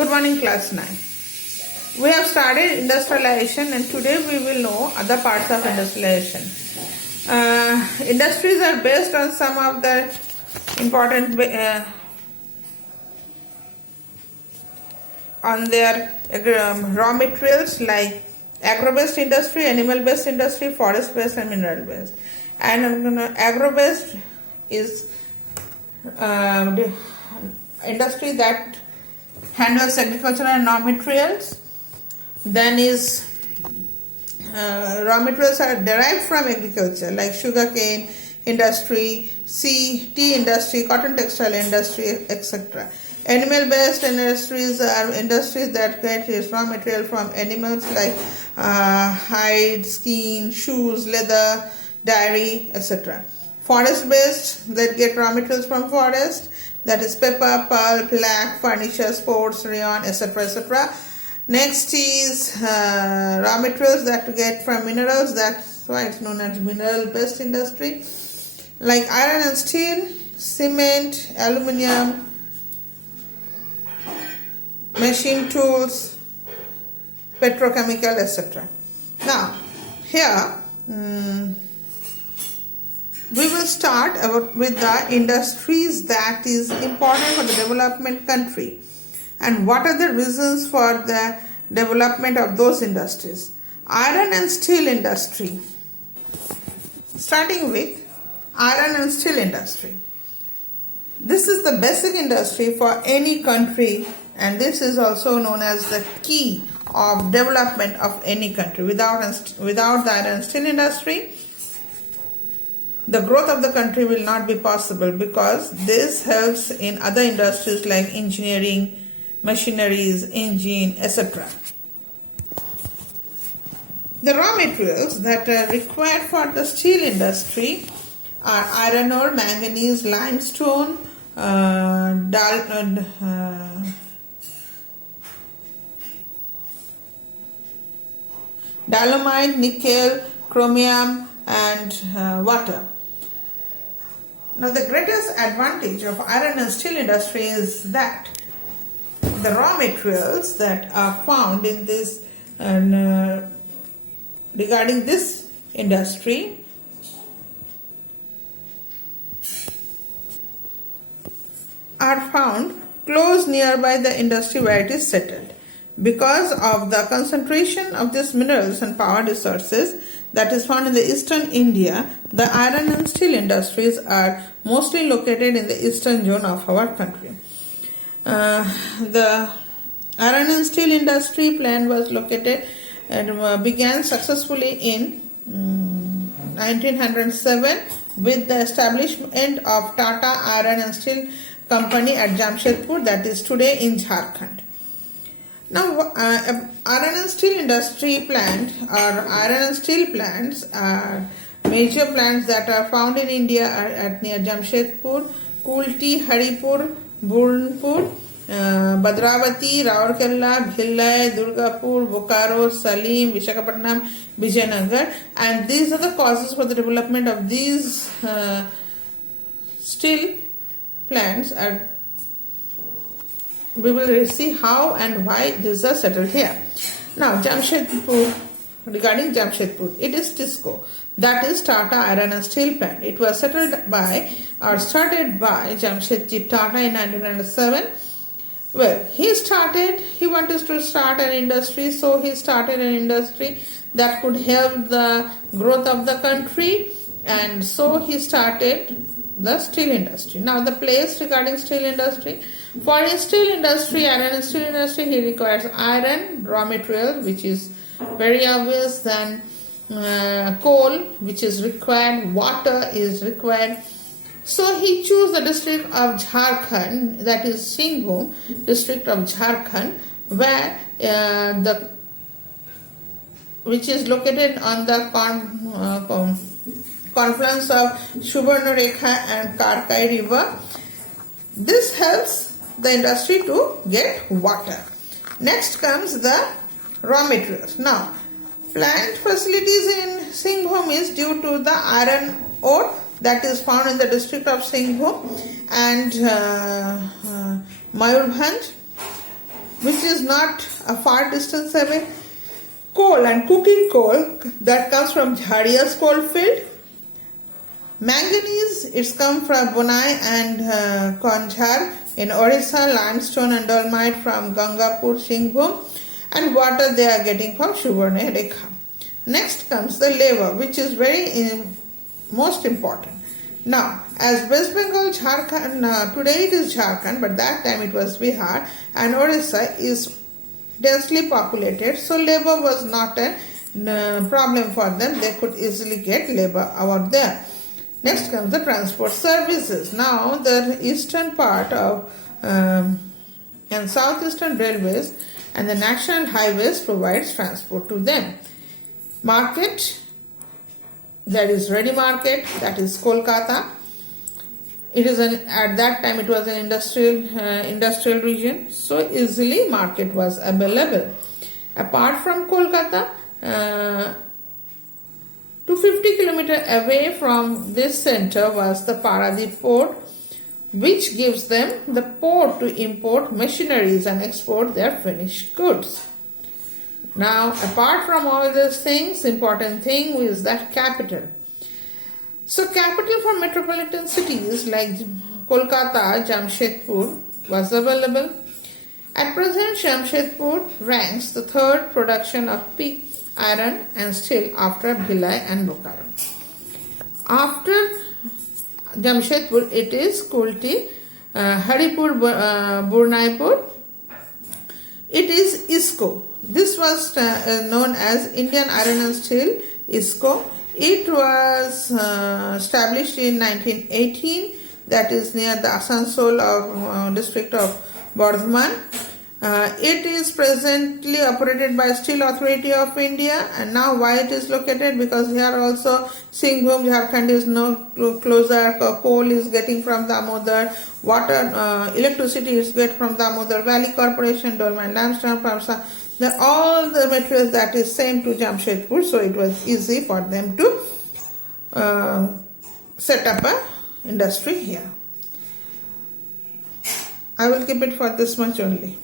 Good morning, class 9. We have started industrialization and today we will know other parts of industrialization. Industries are based on some of the important on their raw materials like agro-based industry, animal-based industry, forest-based and mineral-based. And agro-based is industry that handles agricultural and raw materials. Then is raw materials are derived from agriculture like sugarcane industry, tea industry, cotton textile industry, etc. Animal-based industries are industries that get its raw material from animals like hide, skin, shoes, leather, dairy, etc. Forest-based that get raw materials from forest, that is paper, pulp, lac, furniture, sports, rayon, etc. etc. Next is raw materials that get from minerals, that's why it's known as mineral-based industry, like iron and steel, cement, aluminium, machine tools, petrochemical, etc. Now, here we will start with the industries that is important for the development country and what are the reasons for the development of those industries. Iron and steel industry. Starting with iron and steel industry. This is the basic industry for any country and this is also known as the key of development of any country. Without the iron and steel industry, the growth of the country will not be possible because this helps in other industries like engineering, machineries, engine, etc. The raw materials that are required for the steel industry are iron ore, manganese, limestone, dolomite, nickel, chromium and water. Now the greatest advantage of iron and steel industry is that the raw materials that are found in this regarding this industry are found close nearby the industry where it is settled. Because of the concentration of these minerals and power resources that is found in the eastern India, the iron and steel industries are mostly located in the eastern zone of our country. The iron and steel industry plant was located and began successfully in 1907 with the establishment of Tata Iron and Steel Company at Jamshedpur, that is today in Jharkhand. Now, iron and steel industry plant or iron and steel plants are major plants that are found in India are at near Jamshedpur, Kulti, Haripur, Burnpur, Badravati, Raurkela, Bhillai, Durgapur, Bokaro, Salim, Visakhapatnam, Vijayanagar, and these are the causes for the development of these steel plants. We will see how and why these are settled here. Now, Jamshedpur, regarding Jamshedpur, it is TISCO, that is Tata Iron and Steel Plant. It was settled by or started by Jamshedji Tata in 1907. Well, he wanted to start an industry, so he started an industry that could help the growth of the country, and so he started the steel industry. Now, the place regarding steel industry. For a steel industry, iron and steel industry, he requires iron, raw material, which is very obvious, then coal, which is required, water is required. So he chose the district of Jharkhand, that is Singhbhum, district of Jharkhand, where which is located on the confluence of Subarnarekha and Karkai river. This helps the industry to get water. Next comes the raw materials. Now, plant facilities in Singhbhum is due to the iron ore that is found in the district of Singhbhum and Mayurbhanj. which is not a far distance away. Coal and cooking coal that comes from Jharia's coal field. Manganese, it's come from Bunai and Konjhar in Orissa, limestone and dolomite from Gangapur, Singhbhum, and water they are getting from Subarne Rekha. Next comes the labor, which is very most important. Now, as West Bengal, Jharkhand, today it is Jharkhand, but that time it was Bihar, and Orissa is densely populated, so labor was not a problem for them. They could easily get labor out there. Next comes the transport services. Now, the eastern part of and southeastern railways and the national highways provides transport to them. Market, that is ready market, that is Kolkata. It is at that time it was an industrial region, so easily market was available. Apart from Kolkata, 250 kilometers away from this center was the Paradip port, which gives them the port to import machineries and export their finished goods. Now, apart from all these things, important thing is that capital. So, capital for metropolitan cities like Kolkata, Jamshedpur was available. At present, Jamshedpur ranks the third production of pig iron and steel after Bhilai and Bokaro. After Jamshedpur, it is Kulti, Haripur, Burnaipur. It is ISCO. This was known as Indian Iron and Steel, ISCO. It was established in 1918, that is near the Asansol of district of Bardhaman. It is presently operated by Steel Authority of India, and now why it is located, because here also Singhbhum, Jharkhand is no closer, coal is getting from Damodar, water, electricity is get from Damodar Valley Corporation, Dolman Limestone, all the materials that is same to Jamshedpur, so it was easy for them to set up a industry here. I will keep it for this much only.